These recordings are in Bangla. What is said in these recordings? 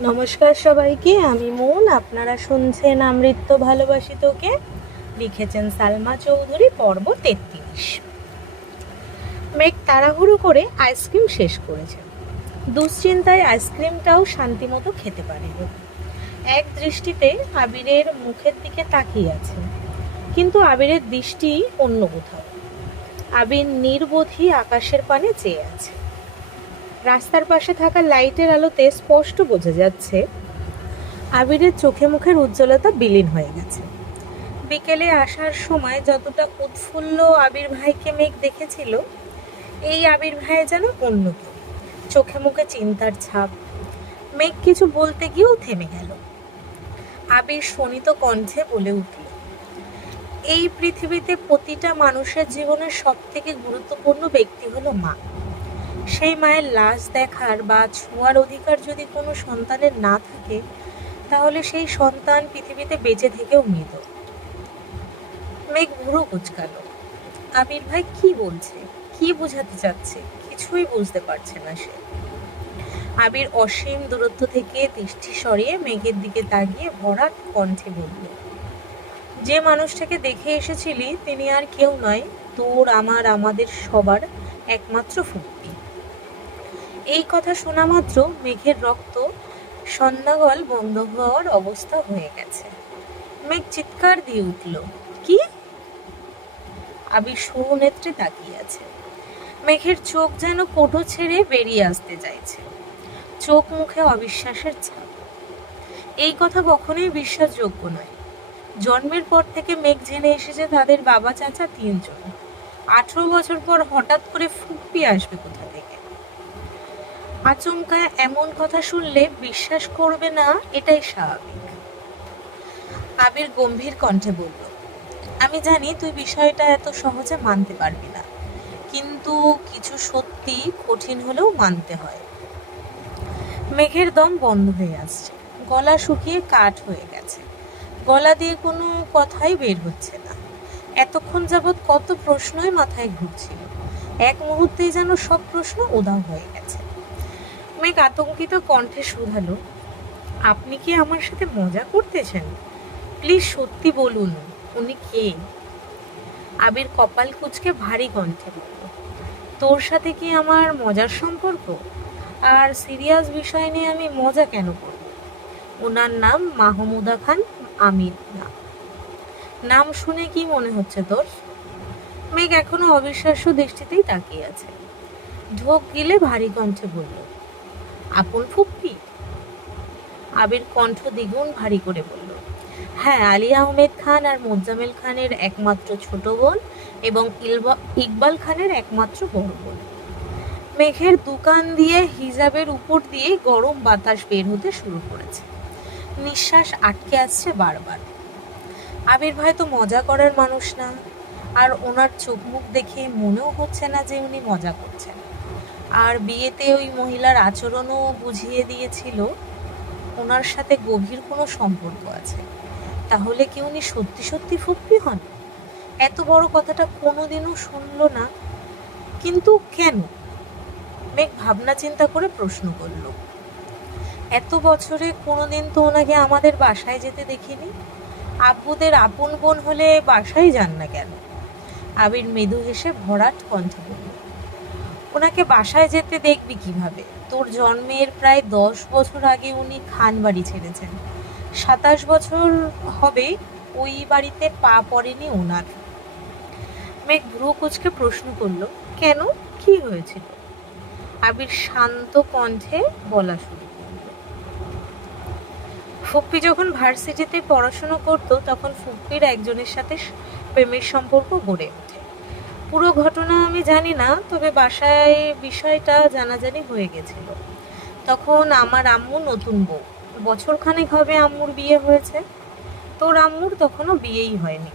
নমস্কার সবাইকে, আমি মন। আপনারা শুনছেন আমৃত্য ভালোবাসি তোকে। লিখেছেন সালমা চৌধুরী, পর্ব 33। মেঘ তাড়াহুড়ো করে আইসক্রিম শেষ করেছে। দুশ্চিন্তায় আইসক্রিমটাও শান্তিমতো খেতে পারেনি। এক দৃষ্টিতে আবিরের মুখের দিকে তাকিয়ে আছে, কিন্তু আবিরের দৃষ্টি অন্য কোথাও। আবির নির্বোধই আকাশের পানে চেয়ে আছে। রাস্তার পাশে থাকা লাইটের আলোতে স্পষ্ট বোঝা যাচ্ছে আবিরের চোখে মুখের উজ্জ্বলতা বিলীন হয়ে গেছে। বিকেলে আসার সময় যতটা উৎফুল্ল আবির ভাইকে মেঘ দেখেছিল, এই আবির ভাই যেন অন্য কেউ। চোখে মুখে চিন্তার ছাপ। মেঘ কিছু বলতে গিয়েও থেমে গেল। আবির শোনিত কণ্ঠে বলে উঠল, এই পৃথিবীতে প্রতিটা মানুষের জীবনের সব থেকে গুরুত্বপূর্ণ ব্যক্তি হলো মা। সেই মায়ের লাশ দেখার বা ছোঁয়ার অধিকার যদি কোনো সন্তানের না থাকে, তাহলে সেই সন্তান পৃথিবীতে বেঁচে থেকেও মৃত। মেঘ ভুরু কুঁচকালো। আবির ভাই কি বলছে, কি বোঝাতে চাচ্ছে, কিছুই বুঝতে পারছে না সে। আবির অসীম দূরত্ব থেকে দৃষ্টি সরিয়ে মেঘের দিকে তাকিয়ে ভরাট কণ্ঠে বলল, যে মানুষটাকে দেখে এসেছিলি তিনি আর কেউ নয়, তোর, আমার, আমাদের সবার একমাত্র ফুপ্পি। এই কথা শোনা মাত্র মেঘের রক্ত সন্ধ্যাগল বন্ধ হওয়ার অবস্থা হয়ে গেছে। মেঘ চিৎকার দিয়ে উঠল, কি? আবির সুনেত্রে তাকিয়ে আছে। মেঘের চোখ যেন কোটো ছেড়ে বেরিয়ে আসতে চাইছে, চোখ মুখে অবিশ্বাসের ছাপ। এই কথা কখনোই বিশ্বাসযোগ্য নয়। জন্মের পর থেকে মেঘ জেনে এসেছে তাদের বাবা চাচা 3 জন। 18 বছর পর হঠাৎ করে ফুপ্পি আসবে কোথা থেকে? আচমকা এমন কথা শুনলে বিশ্বাস করবে না, এটাই স্বাভাবিক। আবির গম্ভীর কণ্ঠে বলল, আমি জানি তুই বিষয়টা এত সহজে মানতে পারবি না, কিন্তু কিছু সত্যি কঠিন হলেও মানতে হয়। মেঘের দম বন্ধ হয়ে আসছে, গলা শুকিয়ে কাঠ হয়ে গেছে। গলা দিয়ে কোনো কথাই বের হচ্ছে না। এতক্ষণ যাবৎ কত প্রশ্নই মাথায় ঘুরছিল, এক মুহূর্তেই যেন সব প্রশ্ন উধাও হয়ে গেছে। মেঘ আতঙ্কিত কণ্ঠে শুধালো, আপনি কি আমার সাথে মজা করতেছেন? প্লিজ সত্যি বলুন, উনি কে? আবির কপাল কুঁচকে ভারী কণ্ঠে বলল, তোর সাথে কি আমার মজার সম্পর্ক? আর সিরিয়াস বিষয় নিয়ে আমি মজা কেন করব? ওনার নাম মাহমুদা খান আমির। না, নাম শুনে কি মনে হচ্ছে তোর? মেঘ এখনো অবিশ্বাস্য দৃষ্টিতেই তাকিয়ে আছে। ঢোক গিলে ভারী কণ্ঠে বলল, আপন ফুপ্পি? আবির কণ্ঠ দ্বিগুণ ভারী করে বলল, হ্যাঁ, আলী আহমেদ খান আর মোজাম্মেল খানের একমাত্র ছোট বোন এবং ইকবাল খানের একমাত্র বড় বোন। মেঘের দোকান দিয়ে হিজাবের উপর দিয়ে গরম বাতাস বের হতে শুরু করেছে। নিঃশ্বাস আটকে আসছে বারবার। আবির ভাই তো মজা করার মানুষ না, আর ওনার চোখ মুখ দেখে মনেও হচ্ছে না যে উনি মজা করছেন। আর বিয়েতে ওই মহিলার আচরণও বুঝিয়ে দিয়েছিল ওনার সাথে গভীর কোনো সম্পর্ক আছে। তাহলে কি উনি সত্যি সত্যি ফুপ্পি হন? এত বড় কথাটা কোনোদিনও শুনলো না, কিন্তু কেন? মেঘ ভাবনা চিন্তা করে প্রশ্ন করল, এত বছরে কোনোদিন তো ওনাকে আমাদের বাসায় যেতে দেখিনি। আব্বুদের আপন বোন হলে বাসায় যান না কেন? আবির মৃদু হেসে ভরাট কণ্ঠে বলল, ওনাকে বাসায় যেতে দেখবি কিভাবে? তোর জন্মের প্রায় 10 বছর আগে উনি খান বাড়ি ছেড়েছেন। 27 বছর হবে ওই বাড়িতে পা পড়েনি ওনার। মেঘ ভ্রু কুঁচকে প্রশ্ন করল, কেন, কি হয়েছিল? আবির শান্ত কণ্ঠে বলা শুরু করল, ফুপ্পি যখন ভার্সিটিতে পড়াশোনা করত, তখন ফুপ্পির একজনের সাথে প্রেমের সম্পর্ক গড়ে ওঠে। পুরো ঘটনা আমি জানি না, তবে বাসায় বিষয়টা জানাজানি হয়ে গেছিল। তখন আমার আম্মু নতুন বউ, বছরখানেক হবে আম্মুর বিয়ে হয়েছে। তোর আম্মুর তখনও বিয়েই হয়নি।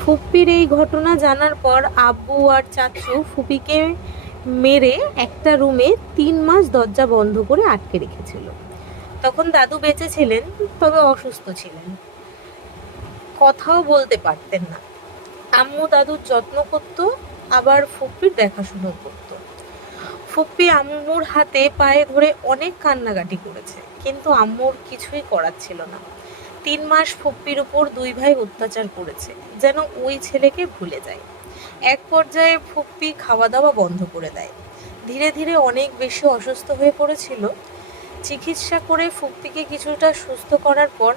ফুপ্পির এই ঘটনা জানার পর আব্বু আর চাচু ফুপিকে মেরে একটা রুমে 3 মাস দরজা বন্ধ করে আটকে রেখেছিল। তখন দাদু বেঁচে ছিলেন, তবে অসুস্থ ছিলেন, কথাও বলতে পারতেন না। আম্মু দাদুর যত্ন করত, আবার ফুপ্পির দেখাশুনো করত। ফুপ্পি আম্মুর হাতে পায়ে ধরে অনেক কান্নাকাটি করেছে, কিন্তু আম্মুর কিছুই করার ছিল না। 3 মাস ফুপ্পির উপর 2 ভাই অত্যাচার করেছে, যেন ওই ছেলেকে ভুলে যায়। এক পর্যায়ে ফুপ্পি খাওয়া দাওয়া বন্ধ করে দেয়। ধীরে ধীরে অনেক বেশি অসুস্থ হয়ে পড়েছিল। চিকিৎসা করে ফুপ্পিকে কিছুটা সুস্থ করার পর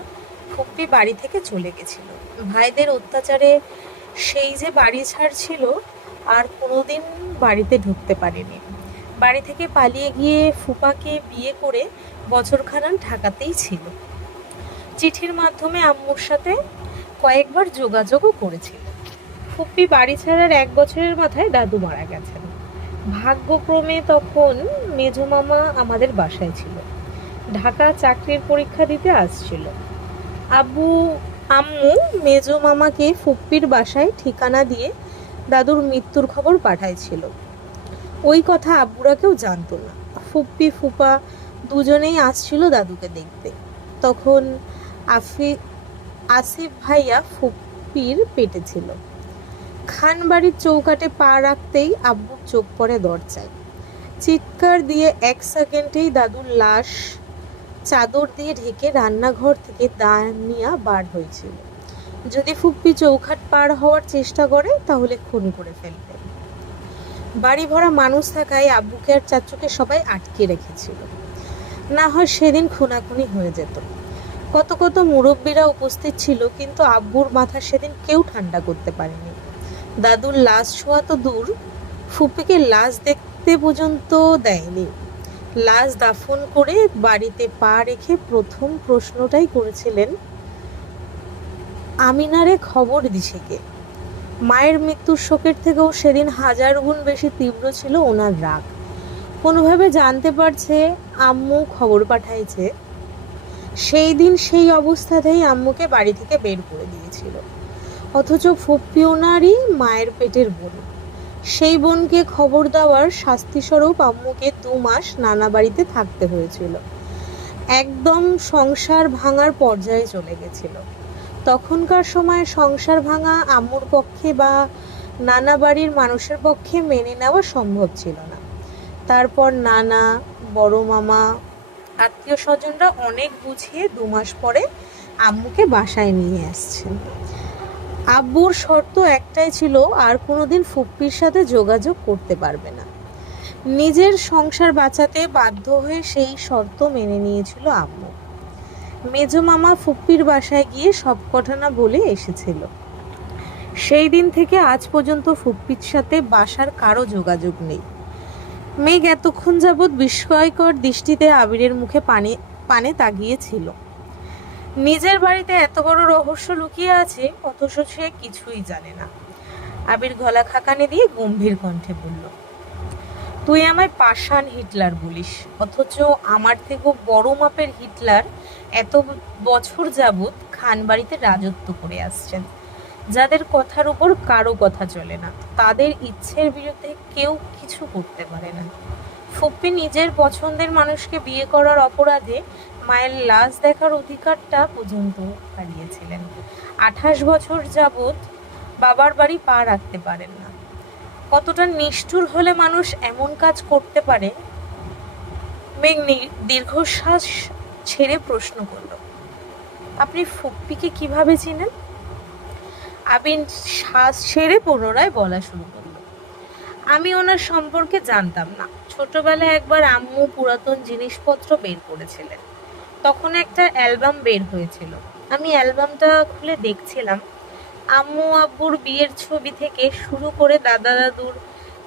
ফুপ্পি বাড়ি থেকে চলে গেছিল। ভাইদের অত্যাচারে সেই যে বাড়ি ছাড়ছিল, আর কোনোদিন বাড়িতে ঢুকতে পারেনি। বাড়ি থেকে পালিয়ে গিয়ে ফুপাকে বিয়ে করে বছরখানেক ঢাকাতেই ছিল। চিঠির মাধ্যমে আম্মুর সাথে কয়েকবার যোগাযোগও করেছিল। ফুপ্পি বাড়ি ছাড়ার 1 বছরের মাথায় দাদু মারা গেছেন। ভাগ্যক্রমে তখন মেজো মামা আমাদের বাসায় ছিল, ঢাকা চাকরির পরীক্ষা দিতে আসছিল। আম্মু মেজো মামাকে ফুপ্পির বাসায় ঠিকানা দিয়ে দাদুর মৃত্যুর খবর পাঠাইছিল। ওই কথা আব্বুরা কেউ জানতো না। ফুপ্পি ফুপা দুজনেই আসছিল দাদুকে দেখতে। তখন আসিফ ভাইয়া ফুপ্পির পেটে ছিল। খান বাড়ির চৌকাটে পা রাখতেই আব্বুর চোখ পড়ে দরজায়। চিৎকার দিয়ে 1 সেকেন্ডেই দাদুর লাশ চাদর দিয়ে ঢেকে রান্নাঘর থেকে দানিয়া বার হয়েছিল। যদি ফুপ্পি চৌখাট পার হওয়ার চেষ্টা করে তাহলে খুন করে ফেলবে। বাড়ি ভরা মানুষ থাকায় আব্বুকে আর চাচুকে সবাই আটকে রেখেছিল, না হয় সেদিন খুনাখুনি হয়ে যেত। কত কত মুরব্বীরা উপস্থিত ছিল, কিন্তু আব্বুর মাথা সেদিন কেউ ঠান্ডা করতে পারেনি। দাদুর লাশ ছোঁয়া তো দূর, ফুপ্পিকে লাশ দেখতে পর্যন্ত দেয়নি। লাশ দাফন করে বাড়িতে পা রেখে প্রথম প্রশ্নটাই করেছিলেন, আমিনারে খবর দিছে কে? মায়ের মৃত্যুর শোকের থেকেও সেদিন 1000 গুণ বেশি তীব্র ছিল ওনার রাগ। কোনোভাবে জানতে পারছে আম্মু খবর পাঠাইছে। সেই দিন সেই অবস্থাতেই আম্মুকে বাড়ি থেকে বের করে দিয়েছিল। অথচ ফুপ্পি ওনারই মায়ের পেটের বোন। সেই বোনকে খবর দেওয়ার শাস্তিস্বরূপ আম্মুকে 2 মাস নানা বাড়িতে থাকতে হয়েছিল। একদম সংসার ভাঙার পর্যায়ে চলে গেছিল। তখনকার সময় সংসার ভাঙা আম্মুর পক্ষে বা নানা বাড়ির মানুষের পক্ষে মেনে নেওয়া সম্ভব ছিল না। তারপর নানা, বড় মামা, আত্মীয় স্বজনরা অনেক বুঝিয়ে 2 মাস পরে আম্মুকে বাসায় নিয়ে আসছেন। আব্বুর শর্ত একটাই ছিল, আর কোনোদিন ফুপ্পির সাথে যোগাযোগ করতে পারবে না। নিজের সংসার বাঁচাতে বাধ্য হয়ে সেই শর্ত মেনে নিয়েছিল আম্মু। মেজো মামা ফুপ্পির বাসায় গিয়ে সব ঘটনা বলে এসেছিল। সেই দিন থেকে আজ পর্যন্ত ফুপ্পির সাথে বাসার কারো যোগাযোগ নেই। মেঘ এতক্ষণ যাবৎ বিস্ময়কর দৃষ্টিতে আবিরের মুখে পানে তাকিয়েছিল। নিজের বাড়িতে এত বড় রহস্য লুকিয়ে আছে, অথচ সে কিছুই জানে না। আবির গলা খাকানি দিয়ে গম্ভীর কণ্ঠে বলল, তুই আমায় পাষাণ হিটলার বলিস, অথচ আমার থেকেও বড় মাপের হিটলার এত বছর যাবৎ খান বাড়িতে রাজত্ব করে আসছেন। যাদের কথার উপর কারো কথা চলে না, তাদের ইচ্ছের বিরুদ্ধে কেউ কিছু করতে পারে না। ফুপ্পি নিজের পছন্দের মানুষকে বিয়ে করার অপরাধে মায়ের লাশ দেখার অধিকারটা পর্যন্ত হারিয়েছিলেন। 28 বছর যাবৎ বাবার বাড়ি পা রাখতে পারেন না। কতটা নিষ্ঠুর হলে মানুষ এমন কাজ করতে পারে? মেঘ দীর্ঘশ্বাস ছেড়ে প্রশ্ন করল, আপনি ফুপ্পিকে কিভাবে চিনেন? আবির শ্বাস ছেড়ে পুনরায় বলা শুরু করল, আমি ওনার সম্পর্কে জানতাম না। ছোটবেলায় একবার আম্মু পুরাতন জিনিসপত্র বের করেছিলেন। তখন একটা অ্যালবাম বের হয়েছিল। আমি অ্যালবামটা খুলে দেখছিলাম। আম্মু আব্বুর বিয়ের ছবি থেকে শুরু করে দাদা দাদুর,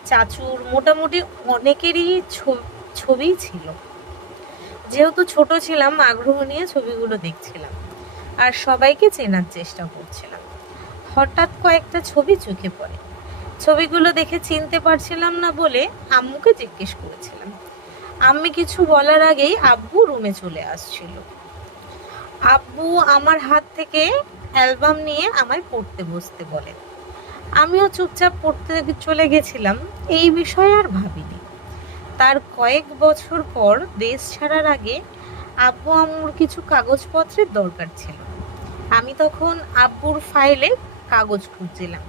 চাচুর, মোটামুটি অনেকেরই ছবি ছিল। যেহেতু ছোট ছিলাম, আগ্রহ নিয়ে ছবিগুলো দেখছিলাম আর সবাইকে চেনার চেষ্টা করছিলাম। হঠাৎ কয়েকটা ছবি চোখে পড়ে। ছবিগুলো দেখে চিনতে পারছিলাম না বলে আম্মুকে জিজ্ঞেস করেছিলাম। আম্মি কিছু বলার আগেই আব্বু রুমে চলে আসছিল। আব্বু আমার হাত থেকে অ্যালবাম নিয়ে আমায় পড়তে বসতে বলে। আমিও চুপচাপ পড়তে চলে গেছিলাম। এই বিষয়ে আর ভাবিনি। তার কয়েক বছর পর দেশ ছাড়ার আগে আব্বু আম্মুর কিছু কাগজপত্রের দরকার ছিল। আমি তখন আব্বুর ফাইলে কাগজ খুঁজছিলাম।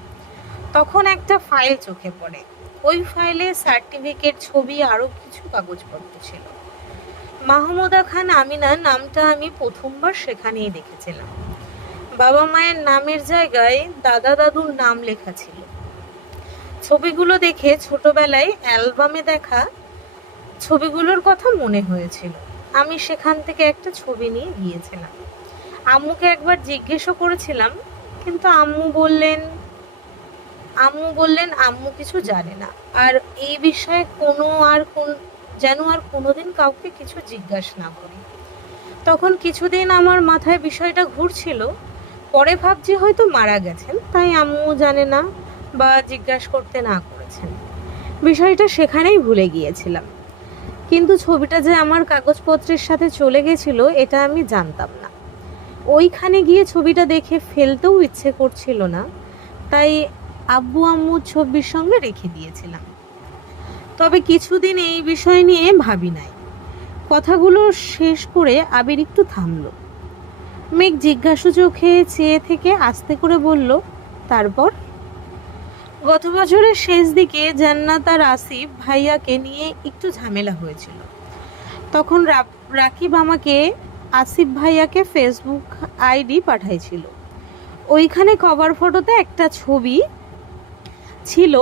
তখন একটা ফাইল চোখে পড়ে। ওই ফাইলে সার্টিফিকেট, ছবি, আরও কিছু কাগজপত্র ছিল। মাহমুদা খান আমিনা নামটা আমি প্রথমবার সেখানেই দেখেছিলাম। বাবা মায়ের নামের জায়গায় দাদা দাদুর নাম লেখা ছিল। ছবিগুলো দেখে ছোটবেলায় অ্যালবামে দেখা ছবিগুলোর কথা মনে হয়েছিল। আমি সেখান থেকে একটা ছবি নিয়ে গিয়েছিলাম। আম্মুকে একবার জিজ্ঞেসও করেছিলাম, কিন্তু আম্মু বললেন আম্মু কিছু জানে না, আর এই বিষয়ে যেন আর কোনোদিন কাউকে কিছু জিজ্ঞাসা না করি। তখন কিছুদিন আমার মাথায় বিষয়টা ঘুরছিল, পরে ভাবছি হয়তো মারা গেছেন, তাই আম্মু জানে না বা জিজ্ঞাসা করতে না করেছেন। বিষয়টা সেখানেই ভুলে গিয়েছিলাম। কিন্তু ছবিটা যে আমার কাগজপত্রের সাথে চলে গেছিল এটা আমি জানতাম না। ওইখানে গিয়ে ছবিটা দেখে ফেলতেও ইচ্ছে করছিল না, তাই আব্বু আম্মুর ছবির সঙ্গে রেখে দিয়েছিলাম। তবে কিছুদিন এই বিষয় নিয়ে ভাবি নাই। কথাগুলো শেষ করে আবির একটু থামলো। মেঘ জিজ্ঞাসু চোখে চেয়ে থেকে আস্তে করে বলল, তারপর? গত বছরের শেষ দিকে জান্নাত আর আসিফ ভাইয়াকে নিয়ে একটু ঝামেলা হয়েছিল। তখন রাকিব আমাকে আসিফ ভাইয়াকে ফেসবুক আইডি পাঠাইছিল। ওইখানে কভার ফটোতে একটা ছবি ছিল।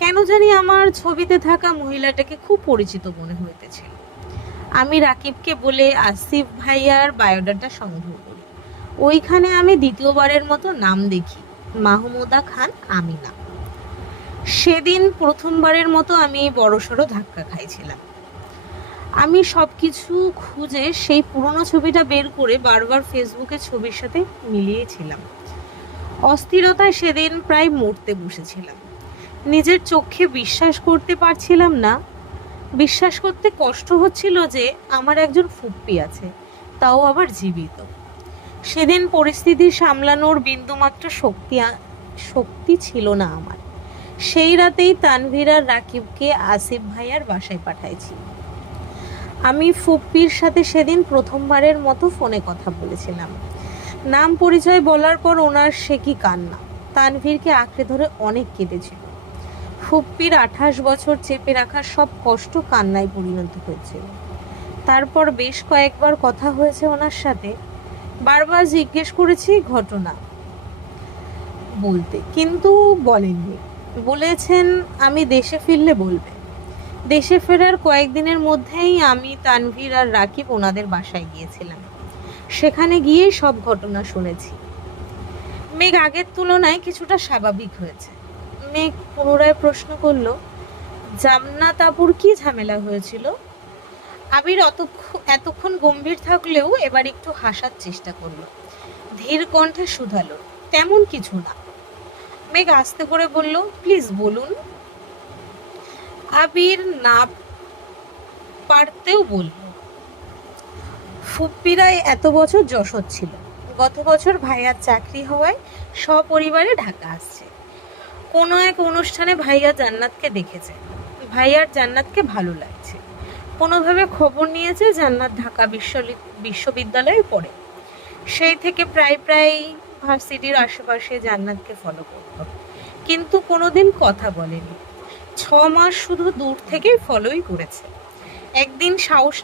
কেন জানি আমার ছবিতে থাকা মহিলাটাকে খুব পরিচিত মনে হইতেছিল। আমি রাকিবকে বলে আসিফ ভাইয়ার বায়োডাটা সংগ্রহ করি। ওইখানে আমি দ্বিতীয়বারের মতো নাম দেখি, মাহমুদা খান আমিনা। সেদিন প্রথমবারের মতো আমি বড়সড় ধাক্কা খাইছিলাম। আমি সব কিছু খুঁজে সেই পুরনো ছবিটা বের করে বারবার ফেসবুকের ছবির সাথে মিলিয়েছিলাম। অস্থিরতায় সেদিন প্রায় মরতে বসেছিলাম। নিজের চোখে বিশ্বাস করতে পারছিলাম না। বিশ্বাস করতে কষ্ট হচ্ছিল যে আমার একজন ফুপ্পি আছে, তাও আবার জীবিত। সেদিন পরিস্থিতি সামলানোর বিন্দুমাত্র শক্তি ছিল না আমার। সেই রাতেই তানভীর আর রাকিবকে আসিফ ভাইয়ার বাসায় পাঠাইছি। আমি ফুপ্পির সাথে সেদিন প্রথমবারের মতো ফোনে কথা বলেছিলাম। নাম পরিচয় বলার পর ওনার সে কি কান্না! তানভীরকে আঁকড়ে ধরে অনেক কেঁদেছিল। ফুপ্পির 28 বছর চেপে রাখা সব কষ্ট কান্নায় পরিণত হয়েছিল। তারপর বেশ কয়েকবার কথা হয়েছে ওনার সাথে। বারবার জিজ্ঞেস করেছি ঘটনা বলতে, কিন্তু বলেননি। বলেছেন আমি দেশে ফিরলে বলবে। দেশে ফেরার কয়েকদিনের মধ্যেই আমি, তানভীর আর রাকিব ওনাদের বাসায় গিয়েছিলাম। সেখানে গিয়ে সব ঘটনা শুনেছি। মেঘ আগের তুলনায় কিছুটা স্বাভাবিক হয়েছে। মেঘ পুনরায় প্রশ্ন করল, জান্নাত আপুর কি ঝামেলা হয়েছিল? আবির এতক্ষণ গম্ভীর থাকলেও এবার একটু হাসার চেষ্টা করলো। ধীর কণ্ঠে শুধালো, তেমন কিছু না। মেঘ আস্তে করে বলল, প্লিজ বলুন। আবির না পারতেও বলল, ফুপ্পিরাই এত বছর যশোর ছিল। গত বছর ভাইয়ার চাকরি হওয়ায় সপরিবারে ঢাকা আসছে। কোনো এক অনুষ্ঠানে ভাইয়া জান্নাতকে দেখেছে। ভাইয়ার জান্নাতকে ভালো লাগছে। কোনোভাবে খবর নিয়েছে জান্নাত ঢাকা বিশ্ববিদ্যালয়ে পড়ে। সেই থেকে প্রায় ভার্সিটির আশেপাশে জান্নাতকে ফলো করত, কিন্তু কোনোদিন কথা বলেনি। 6 মাস শুধু দূর থেকেই ফলোই করেছে। একদিন সাহস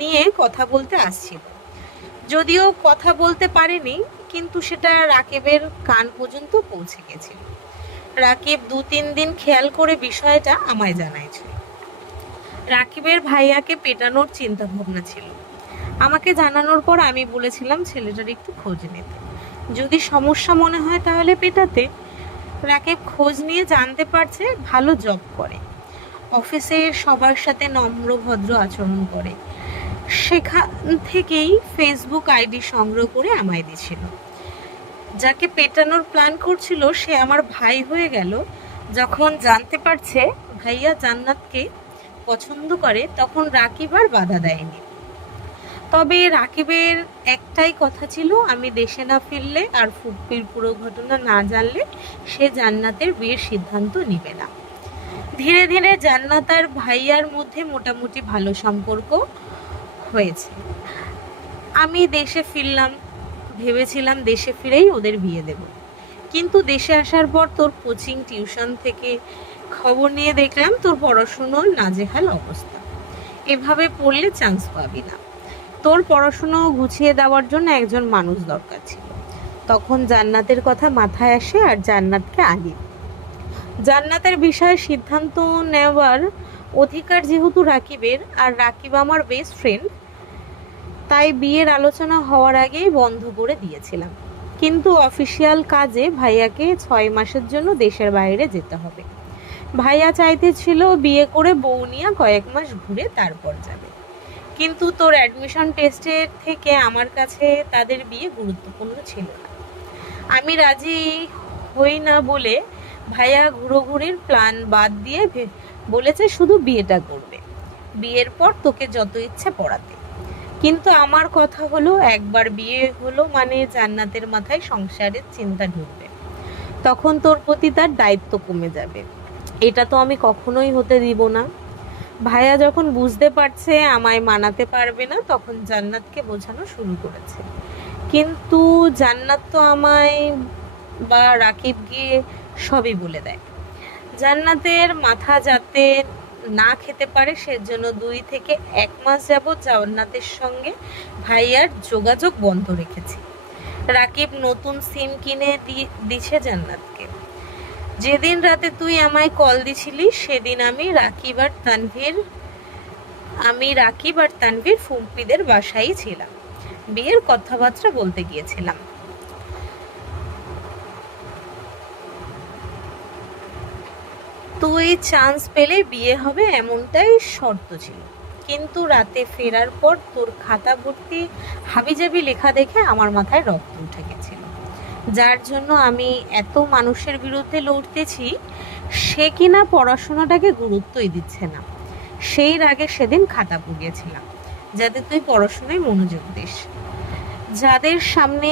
নিয়ে কথা বলতে আসছিল। যদিও কথা বলতে পারেনি, কিন্তু সেটা রাকিবের কান পর্যন্ত পৌঁছে গেছিল। রাকিব 2-3 দিন খেয়াল করে বিষয়টা আমায় জানাইছিল। রাকিবের ভাইয়াকে পেটানোর চিন্তা ভাবনা ছিল। আমাকে জানানোর পর আমি বলেছিলাম ছেলেটার একটু খোঁজ নিতে, যদি সমস্যা মনে হয় তাহলে পেটাতে। রাকিব খোঁজ নিয়ে জানতে পারছে ভালো জব করে, অফিসের সবার সাথে নম্র ভদ্র আচরণ করে। সেখান থেকেই ফেসবুক আইডি সংগ্রহ করে আমায় দিয়েছিল। যাকে পেটানোর প্ল্যান করছিল সে আমার ভাই হয়ে গেল। যখন জানতে পারছে ভাইয়া জান্নাতকে পছন্দ করে, তখন রাকিব আর বাধা দেয়নি। তবে রাকিবের একটাই কথা ছিল, আমি দেশে না ফিরলে আর ফুপ্পির পুরো ঘটনা না জানলে সে জান্নাতের বিয়ের সিদ্ধান্ত নিবে না। ধীরে ধীরে জান্নাত আর ভাইয়ার মধ্যে মোটামুটি ভালো সম্পর্ক হয়েছে। আমি দেশে ফিরলাম, ভেবেছিলাম দেশে ফিরেই ওদের বিয়ে দেব। কিন্তু দেশে আসার পর তোর কোচিং টিউশন থেকে খবর নিয়ে দেখলাম তোর পড়াশুনোর নাজেহাল অবস্থা, এভাবে পড়লে চান্স পাবি না। তোর পড়াশুনো গুছিয়ে দেওয়ার জন্য একজন মানুষ দরকার ছিল। তখন জান্নাতের কথা মাথায় আসে আর জান্নাতকে আগে জান্নাতের বিষয়ে সিদ্ধান্ত নেওয়ার অধিকার যেহেতু রাকিবের, আর রাকিব আমার বেস্ট ফ্রেন্ড, তাই বিয়ের আলোচনা হওয়ার আগেই বন্ধ করে দিয়েছিলাম। কিন্তু অফিসিয়াল কাজে ভাইয়াকে 6 মাসের জন্য দেশের বাইরে যেতে হবে। ভাইয়া চাইতেছিল বিয়ে করে বউ নিয়ে কয়েক মাস ঘুরে তারপর যাবে, কিন্তু তোর অ্যাডমিশন টেস্টের থেকে আমার কাছে তাদের বিয়ে গুরুত্বপূর্ণ ছিল না। আমি রাজি হই না বলে ভাইয়া ঘুরোঘুরির প্ল্যান বাদ দিয়ে বলেছে শুধু বিয়েটা করবে, বিয়ের পর তোকে যত ইচ্ছে পড়াতে। কিন্তু আমার কথা হলো, একবার বিয়ে হলো মানে জান্নাতের মাথায় সংসারের চিন্তা ঢুকবে, তখন তোর প্রতি তার দায়িত্ব কমে যাবে। এটা তো আমি কখনোই হতে দিব না। ভাইয়া যখন বুঝতে পারছে আমায় মানাতে পারবে না, তখন জান্নাতকে বোঝানো শুরু করেছে। কিন্তু জান্নাত তো আমায় বা রাকিব গিয়ে সবই বলে দেয়। জান্নাতের মাথা যাতে না খেতে পারে সেজন্য 2 থেকে 1 মাস যাবৎ জান্নাতের সঙ্গে ভাইয়ার যোগাযোগ বন্ধ রেখেছি। রাকিব নতুন সিম কিনে দিছে জান্নাতকে। যেদিন রাতে তুই আমায় কল দিছিলি সেদিন আমি রাকিব আর তানভীর ফুলপিদের বাসায় ছিলাম, বিয়ের কথাবার্তা বলতে গিয়েছিলাম। তুই চান্স পেলে বিয়ে হবে এমনটাই শর্ত ছিল, কিন্তু রাতে ফেরার পর তোর খাতা ভর্তি হাবিজাবি লেখা দেখে আমার মাথায় রক্ত উঠে গেছিল। যার জন্য আমি এত মানুষের বিরুদ্ধে লড়তেছি, সে কিনা পড়াশোনাটাকে গুরুত্বই দিচ্ছে না। সেই রাগে সেদিন খাতা পুড়িয়েছিলাম যাতে তুই পড়াশোনায় মনোযোগ দিস। যাদের সামনে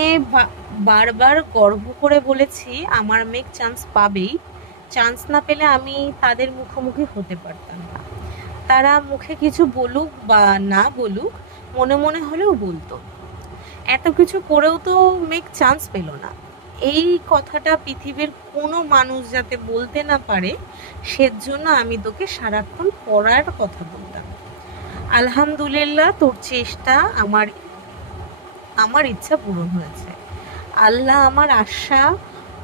বারবার গর্ব করে বলেছি আমার মেয়ে চান্স পাবেই, চান্স না পেলে আমি তাদের মুখোমুখি হতে পারতাম না। তারা মুখে কিছু বলুক বা না বলুক, মনে মনে হলেও বলতো। এত কিছু করেও তো মেক চান্স পেল না। এই কথাটা পৃথিবীর কোনো মানুষ যাতে বলতে না পারে, সেজন্য আমি তোকে সারাক্ষণ পড়ার কথা বলতাম। আলহামদুলিল্লাহ, তোর চেষ্টা আমার ইচ্ছা পূরণ হয়েছে। আল্লাহ আমার আশা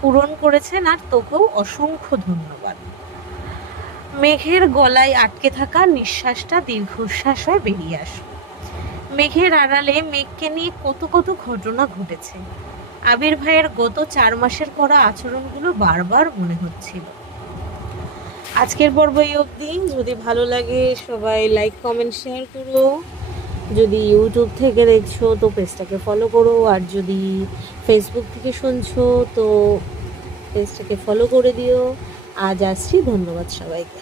পূরণ করেছেন, আর তোকেও অসংখ্য ধন্যবাদ। মেঘের গলায় আটকে থাকা নিঃশ্বাসটা দীর্ঘশ্বাস হয়ে বেরিয়ে আসে। মেঘের আড়ালে মেঘকে নিয়ে কত কত ঘটনা ঘটেছে। আবির ভাইয়ের গত 4 মাসের করা আচরণগুলো বারবার মনে হচ্ছিল। আজকের পর্ব এই অবধি। যদি ভালো লাগে সবাই লাইক কমেন্ট শেয়ার করো। যদি ইউটিউব থেকে দেখছো তো পেজটাকে ফলো করো, আর যদি ফেসবুক থেকে শুনছো তো পেজটাকে ফলো করে দিও। আজ আসছি, ধন্যবাদ সবাইকে।